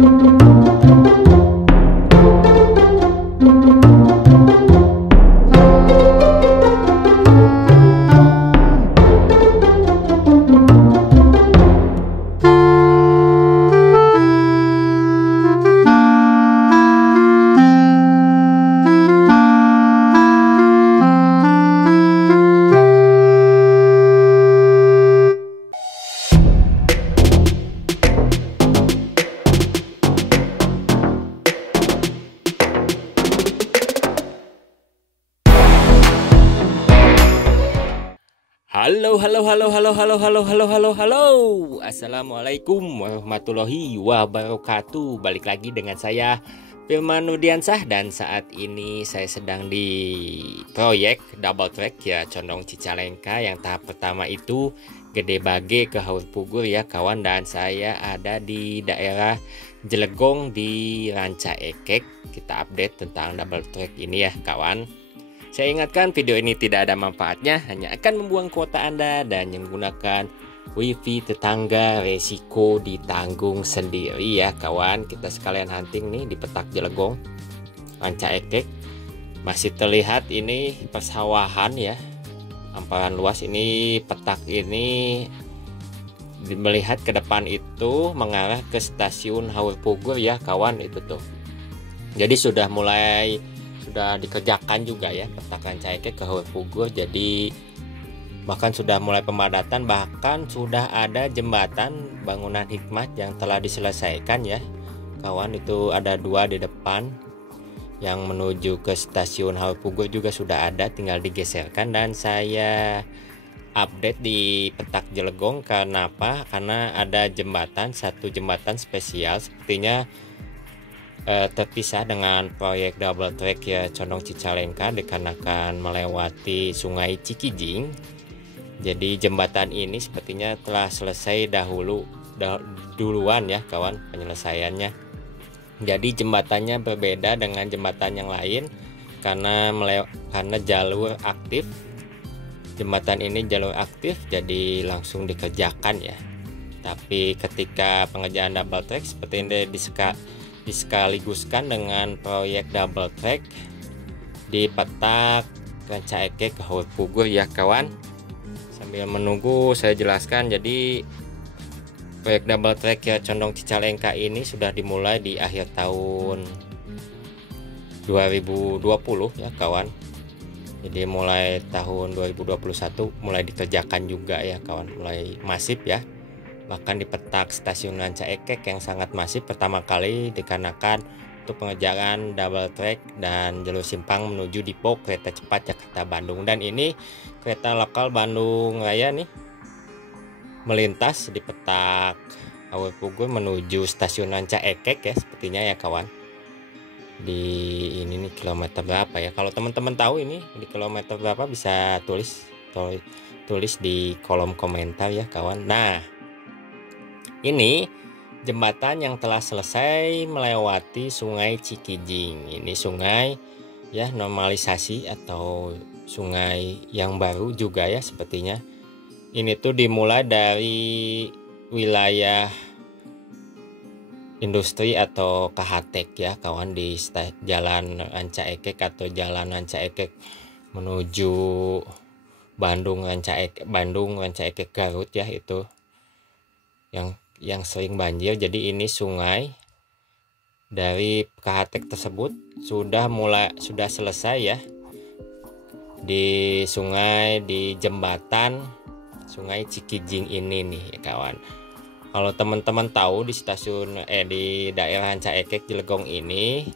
Halo. Assalamualaikum warahmatullahi wabarakatuh. Balik lagi dengan saya Firman Nurdiansah, dan saat ini saya sedang di proyek double track ya Condong Cicalengka. Yang tahap pertama itu Gede Bage ke Haur Pugur ya kawan, dan saya ada di daerah Jelegong di Ranca Ekek. Kita update tentang double track ini ya kawan. Saya ingatkan, video ini tidak ada manfaatnya, hanya akan membuang kuota Anda, dan yang menggunakan wifi tetangga resiko ditanggung sendiri ya kawan. Kita sekalian hunting nih di petak Jelegong Ranca Ekek. Masih terlihat ini persawahan ya, hamparan luas. Ini petak ini melihat ke depan itu mengarah ke stasiun Haur Pugur ya kawan, itu tuh. Jadi sudah dikerjakan juga ya petak Ranca Ekek ke Haur Pugur. Jadi bahkan sudah mulai pemadatan, bahkan sudah ada jembatan bangunan hikmat yang telah diselesaikan ya kawan. Itu ada 2 di depan yang menuju ke stasiun Haur Pugur juga sudah ada, tinggal digeserkan. Dan saya update di petak Jelegong karena apa? Karena ada satu jembatan spesial sepertinya terpisah dengan proyek double track ya Condong Cicalengka dikarenakan melewati Sungai Cikijing. Jadi jembatan ini sepertinya telah selesai duluan ya kawan penyelesaiannya. Jadi jembatannya berbeda dengan jembatan yang lain karena jalur aktif. Jembatan ini jalur aktif, jadi langsung dikerjakan ya. Tapi ketika pengerjaan double track seperti ini diskaliguskan dengan proyek double track di petak Ranca Ekek ke Haur Pugur ya kawan. Sambil menunggu saya jelaskan, jadi proyek double track ya Condong Cicalengka ini sudah dimulai di akhir tahun 2020 ya kawan. Jadi mulai tahun 2021 mulai dikerjakan juga ya kawan, mulai masif ya. Bahkan di petak stasiun Ranca Ekek yang sangat masif pertama kali dikarenakan untuk pengerjaan double track dan jalur simpang menuju depo kereta cepat Jakarta Bandung. Dan ini kereta lokal Bandung Raya nih melintas di petak Haur Pugur menuju stasiun Ranca Ekek ya sepertinya ya kawan. Di ini nih kilometer berapa ya? Kalau teman-teman tahu ini di kilometer berapa bisa tulis di kolom komentar ya kawan. Nah, ini jembatan yang telah selesai melewati Sungai Cikijing. Ini sungai ya normalisasi atau sungai yang baru juga ya sepertinya. Ini tuh dimulai dari wilayah industri atau KHTEK ya kawan, di Jalan Ranca Ekek atau Jalan Ranca Ekek menuju Bandung Ranca Ekek Garut ya, itu yang sering banjir. Jadi ini sungai dari KHTEK tersebut sudah selesai ya di jembatan Sungai Cikijing ini nih ya kawan. Kalau teman-teman tahu di di daerah Ranca Ekek Jelegong ini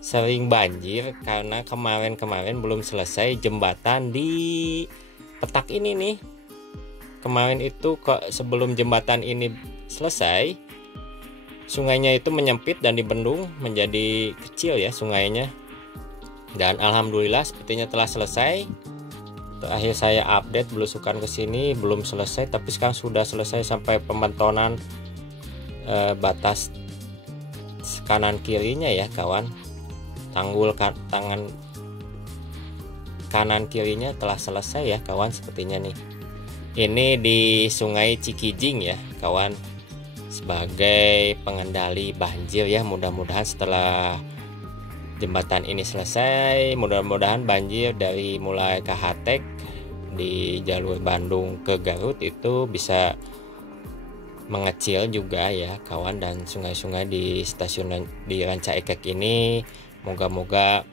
sering banjir karena kemarin belum selesai jembatan di petak ini nih. Kemarin itu sebelum jembatan ini selesai, sungainya itu menyempit dan dibendung menjadi kecil ya sungainya. Dan alhamdulillah sepertinya telah selesai. Terakhir saya update belusukan ke sini belum selesai, tapi sekarang sudah selesai sampai pembentonan batas kanan kirinya ya kawan. Tanggul tangan kanan kirinya telah selesai ya kawan sepertinya nih. Ini di Sungai Cikijing ya kawan. sebagai pengendali banjir ya. Mudah-mudahan setelah jembatan ini selesai, mudah-mudahan banjir dari mulai KHT di jalur Bandung ke Garut itu bisa mengecil juga ya kawan, dan sungai-sungai di stasiun di Ranca Ekek ini moga-moga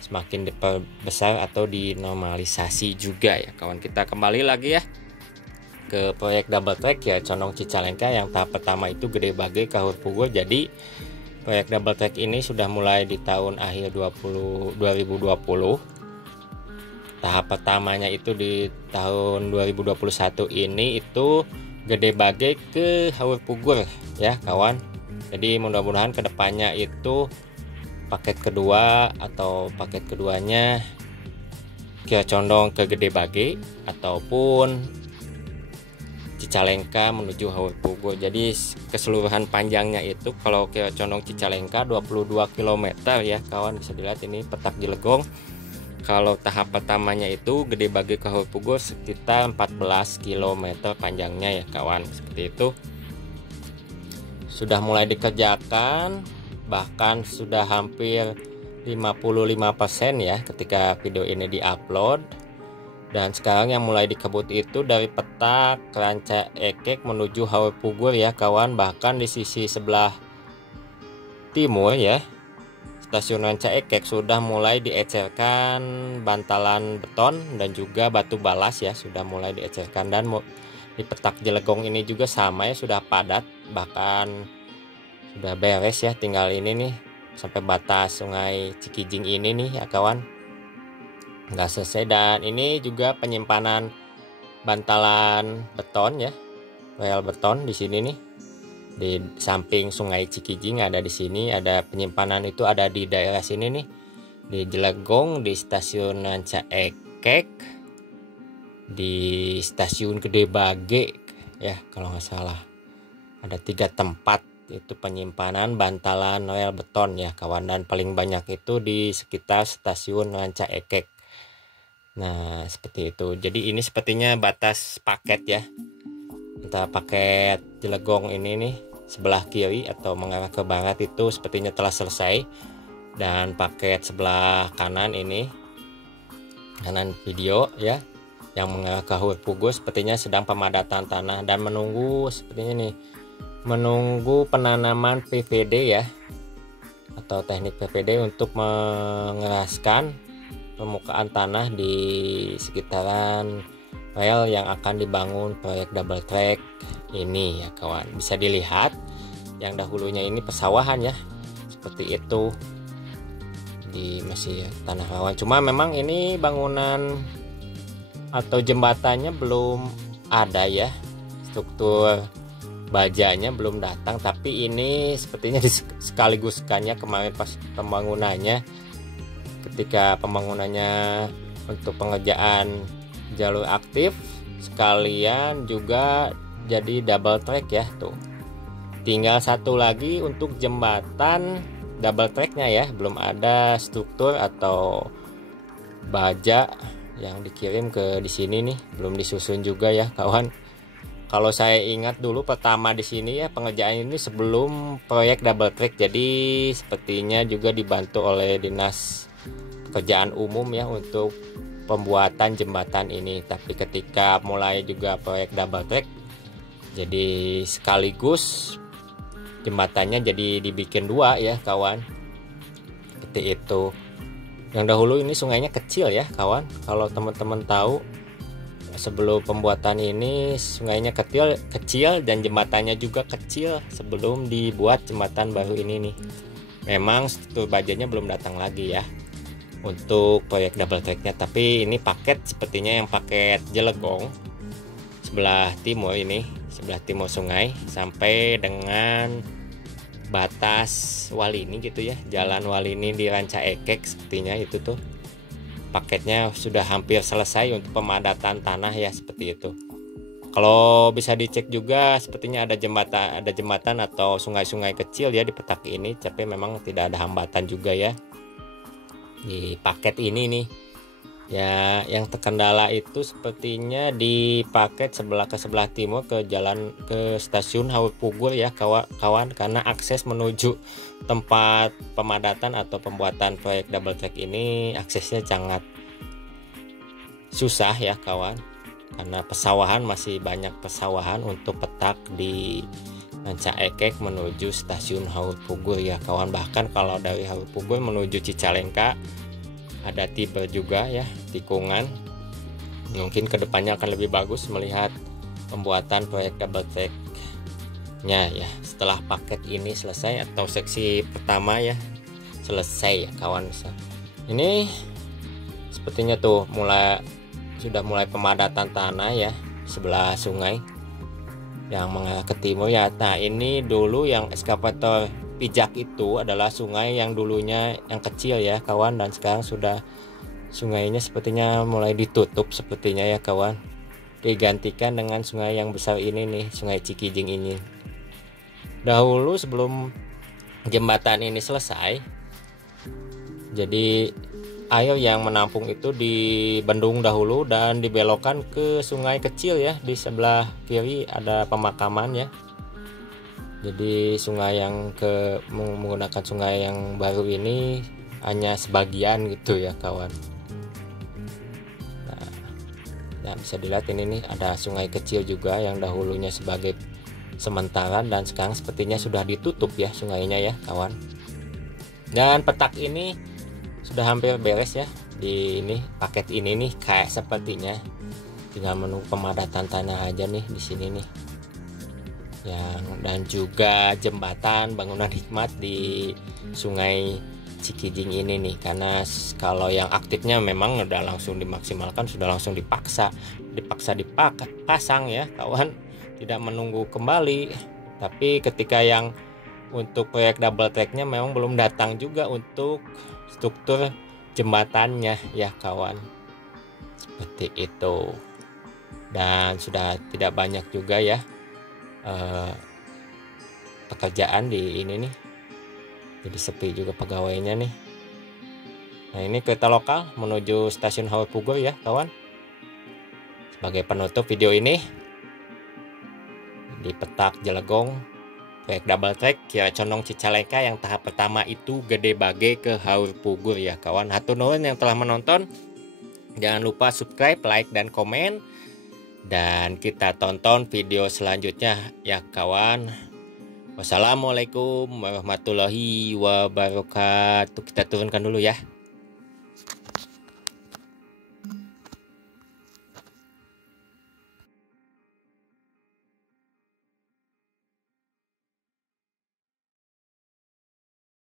semakin diperbesar atau dinormalisasi juga ya kawan. Kita kembali lagi ya ke proyek double track ya Condong Cicalengka yang tahap pertama itu Gede Bage Kahur Pugu. Jadi proyek double track ini sudah mulai di tahun akhir 2020. Tahap pertamanya itu di tahun 2021 ini itu Gede Bage ke Haur Pugur ya kawan. Jadi mudah-mudahan kedepannya itu paket kedua atau paket keduanya Kiara Condong ke Gede Bage ataupun Cicalengka menuju Haur Pugur. Jadi keseluruhan panjangnya itu kalau Kiara Condong Cicalengka 22 km ya kawan, bisa dilihat ini petak Jelegong. Kalau tahap pertamanya itu Gede Bage ke Haur Pugur sekitar 14 km panjangnya ya kawan, seperti itu. Sudah mulai dikerjakan, bahkan sudah hampir 55% ya ketika video ini diupload. Dan sekarang yang mulai dikebut itu dari petak Ranca Ekek menuju Haur Pugur ya kawan. Bahkan di sisi sebelah timur ya stasiun Ranca Ekek sudah mulai diecerkan bantalan beton dan juga batu balas ya, sudah mulai diecerkan. Dan di petak Jelegong ini juga sama ya, sudah padat, bahkan sudah beres ya, tinggal ini nih sampai batas Sungai Cikijing ini nih ya kawan, nggak selesai. Dan ini juga penyimpanan bantalan beton ya, rel beton di sini nih. Di samping Sungai Cikijing ada di sini, ada penyimpanan itu ada di daerah sini nih, di Jelegong, di stasiun Ranca Ekek, di stasiun Gede Bage ya kalau nggak salah. Ada 3 tempat itu penyimpanan bantalan rel beton ya kawan, dan paling banyak itu di sekitar stasiun Ranca Ekek. Nah seperti itu. Jadi ini sepertinya batas paket ya. Entah paket Jelegong ini nih sebelah kiri atau mengarah ke barat itu sepertinya telah selesai, dan paket sebelah kanan ini, kanan video ya, yang mengarah ke Haur Pugur sepertinya sedang pemadatan tanah dan menunggu sepertinya nih, menunggu penanaman PVD ya, atau teknik PVD untuk mengeraskan permukaan tanah di sekitaran rel yang akan dibangun proyek double track ini ya kawan. Bisa dilihat yang dahulunya ini pesawahan ya, seperti itu di masih tanah rawan. Cuma memang ini bangunan atau jembatannya belum ada ya, struktur bajanya belum datang, tapi ini sepertinya dikaliguskannya kemarin pas pembangunannya, ketika pembangunannya untuk pengerjaan jalur aktif sekalian juga jadi double track ya tuh. Tinggal satu lagi untuk jembatan double tracknya ya, belum ada struktur atau baja yang dikirim ke di sini nih, belum disusun juga ya kawan. Kalau saya ingat dulu pertama di sini ya pengerjaan ini sebelum proyek double track, jadi sepertinya juga dibantu oleh Dinas Pekerjaan Umum ya untuk pembuatan jembatan ini. Tapi ketika mulai juga proyek double track, jadi sekaligus jembatannya jadi dibikin 2 ya kawan, seperti itu. Yang dahulu ini sungainya kecil ya kawan, kalau teman-teman tahu sebelum pembuatan ini sungainya kecil dan jembatannya juga kecil sebelum dibuat jembatan baru ini nih. Memang struktur bajanya belum datang lagi ya untuk proyek double tracknya, tapi ini paket sepertinya yang paket Jelegong sebelah timur ini, sebelah timur sungai sampai dengan batas Walini gitu ya, jalan Walini di Ranca Ekek, sepertinya itu tuh paketnya sudah hampir selesai untuk pemadatan tanah ya, seperti itu. Kalau bisa dicek juga sepertinya ada jembatan atau sungai-sungai kecil ya di petak ini, tapi memang tidak ada hambatan juga ya di paket ini nih. Ya, yang terkendala itu sepertinya di paket sebelah timur ke jalan ke stasiun Haur Pugur ya kawan, karena akses menuju tempat pemadatan atau pembuatan proyek double track ini aksesnya sangat susah ya kawan, karena pesawahan masih banyak pesawahan untuk petak di Ranca Ekek menuju stasiun Haur Pugur ya kawan. Bahkan kalau dari Haur Pugur menuju Cicalengka ada tiber juga ya, tikungan. Mungkin kedepannya akan lebih bagus melihat pembuatan proyek double track-nya ya setelah paket ini selesai atau seksi pertama ya selesai ya kawan. Ini sepertinya tuh sudah mulai pemadatan tanah ya sebelah sungai yang mengarah ke timur ya. Nah, ini dulu yang eskavator pijak itu adalah sungai yang dulunya yang kecil ya kawan, dan sekarang sudah sungainya sepertinya mulai ditutup sepertinya ya kawan, digantikan dengan sungai yang besar ini nih, Sungai Cikijing ini. Dahulu sebelum jembatan ini selesai, jadi air yang menampung itu dibendung dahulu dan dibelokkan ke sungai kecil ya, di sebelah kiri ada pemakaman ya. Jadi sungai yang menggunakan sungai yang baru ini hanya sebagian gitu ya kawan. Nah, bisa dilihat ini nih ada sungai kecil juga yang dahulunya sebagai sementara dan sekarang sepertinya sudah ditutup ya sungainya ya kawan. Dan petak ini sudah hampir beres ya di ini paket ini nih, kayak sepertinya tinggal menunggu pemadatan tanah aja nih di sini nih. Dan juga jembatan bangunan hikmat di Sungai Cikijing ini nih, karena kalau yang aktifnya memang udah langsung dimaksimalkan, sudah langsung dipaksa dipasang ya kawan, tidak menunggu kembali. Tapi ketika yang untuk proyek double tracknya memang belum datang juga untuk struktur jembatannya ya kawan, seperti itu. Dan sudah tidak banyak juga ya pekerjaan di ini nih, jadi sepi juga pegawainya nih. Nah, ini kereta lokal menuju stasiun Haur Pugur ya kawan. Sebagai penutup video ini, di petak Jelegong proyek double track Kiara Condong Cicalengka yang tahap pertama itu Gede Bage ke Haur Pugur ya kawan. Hatur nuhun yang telah menonton. Jangan lupa subscribe, like, dan komen. Dan kita tonton video selanjutnya ya kawan. Wassalamualaikum warahmatullahi wabarakatuh. Kita turunkan dulu ya.